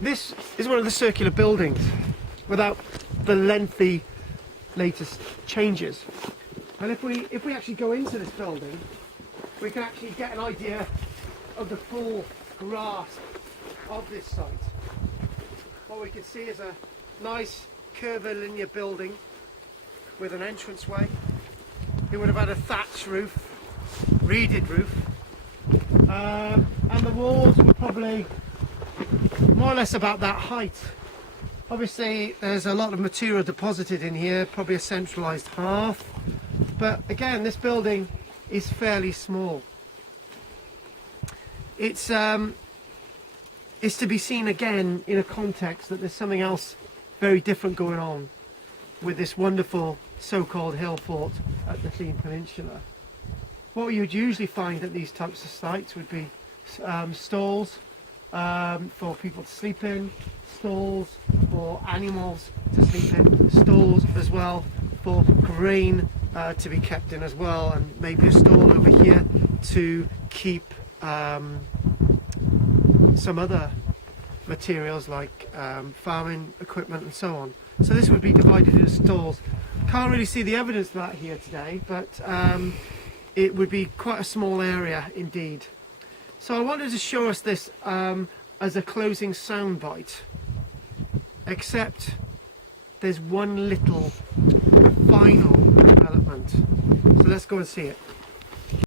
this is one of the circular buildings without the lengthy latest changes. And if we actually go into this building, we can actually get an idea of the full grasp of this site. What we can see is a nice curvilinear building with an entranceway. It would have had a thatched roof, reeded roof, and the walls were probably more or less about that height. Obviously there's a lot of material deposited in here, probably a centralised hearth, but again this building is fairly small. It's to be seen again in a context that there's something else very different going on with this wonderful so-called hill fort at the Tre'r Peninsula. What you would usually find at these types of sites would be stalls for people to sleep in, stalls for animals to sleep in, stalls as well for grain to be kept in as well, and maybe a stall over here to keep some other materials like farming equipment and so on. So this would be divided into stalls. Can't really see the evidence of that here today, but it would be quite a small area indeed. So I wanted to show us this as a closing soundbite, except there's one little final development. So let's go and see it.